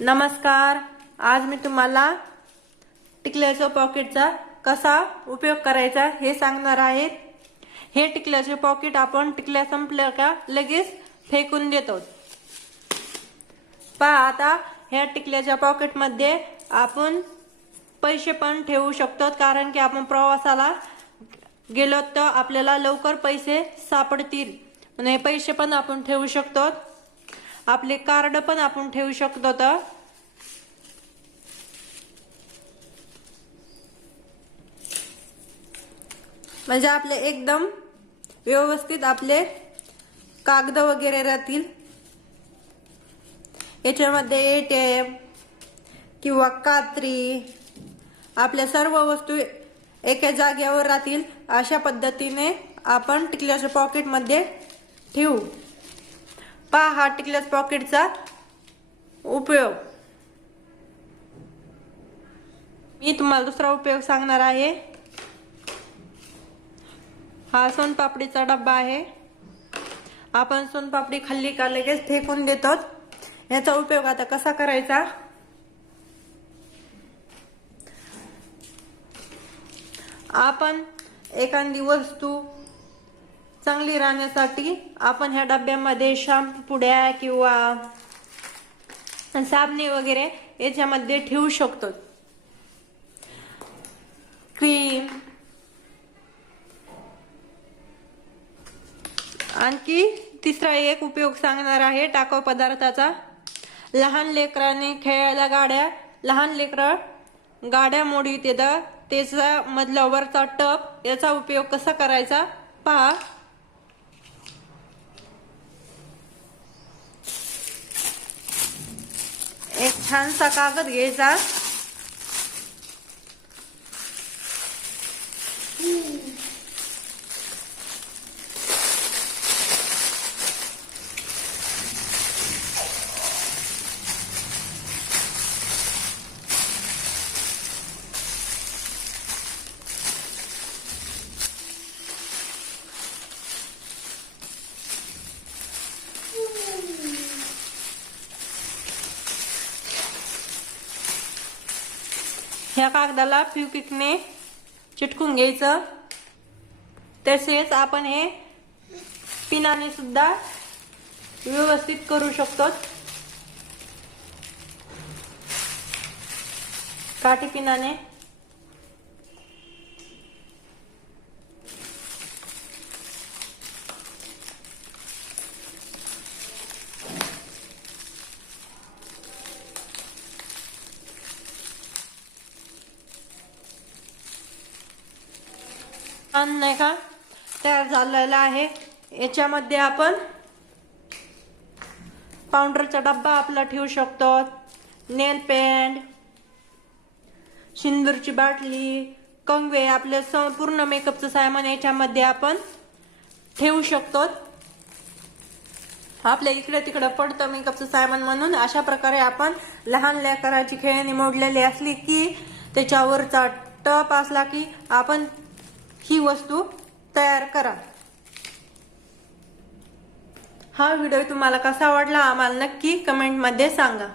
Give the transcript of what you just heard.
नमस्कार आज मी तुम्हाला टिकल्याच्या पॉकेटचा कसा उपयोग करायचा हे सांगणार आहे. हे टिकल्याचे पॉकेट आपण टिकल्या संपल्या का लगेच फेकून देतो. पहा आता ह्या टिकल्याच्या पॉकेटमध्ये आपण पैसे पण ठेवू शकतो कारण की आपण प्रवासाला गेलो तर आपल्याला लवकर पैसे सापडतील. म्हणजे पैसे पण आपण ठेवू शकतो. आपले कार्ड पण आपण ठेवू शकतो तर. म्हणजे आपले एकदम व्यवस्थित आपले कागद वगैरे राहतील. याच्यामध्ये एटीएम किंवा कात्री आपल्या सर्व वस्तू एका जागेवर राहतील. अशा पद्धतीने आपण टिकल्याच्या पॉकेटमध्ये ठेवू. पहा हा टिकल्यास पॉकेटचा उपयोग. मी तुम्हाला दुसरा उपयोग सांगणार आहे. हा सोनपापडीचा डब्बा आहे. आपण सोनपापडी खाल्ली का लगेच फेकून देतो. याचा उपयोग आता कसा करायचा? आपण एखादी वस्तू चांगली राहण्यासाठी आपण ह्या डब्यामध्ये शॅम्पू पुड्या किंवा साबणे वगैरे याच्यामध्ये ठेवू शकतो. क्रीम. आणखी तिसरा एक उपयोग सांगणार आहे टाकाऊ पदार्थाचा. लहान लेकरांनी खेळायला गाड्या लहान लेकर गाड्या मोडीत येतात. त्याचा मधला वरचा टप याचा उपयोग कसा करायचा? पहा. एक छानसा कागद घ्यायचा ह्या कागदाला प्युकिकने चिटकून घ्यायचं. तसेच आपण हे पिनाने सुद्धा व्यवस्थित करू शकतो. काठी पिनाने. छान नाही का? तयार झालेला आहे. याच्यामध्ये आपण पावडरचा डब्बा आपला ठेवू शकतो. नेल पेंट सिंदूरची बाटली कंगवे आपलं संपूर्ण मेकअपचं सामान याच्यामध्ये आपण ठेवू शकतो. आपल्या इकडे तिकडे पडतं मेकअपचं सामान म्हणून. अशा प्रकारे आपण लहान लेकराची खेळणी मोडलेली असली की त्याच्यावरचा टप असला की आपण ही वस्तू तयार करा. हा व्हिडिओ तुम्हाला कसा आवडला आम्हाला नक्की कमेंटमध्ये सांगा.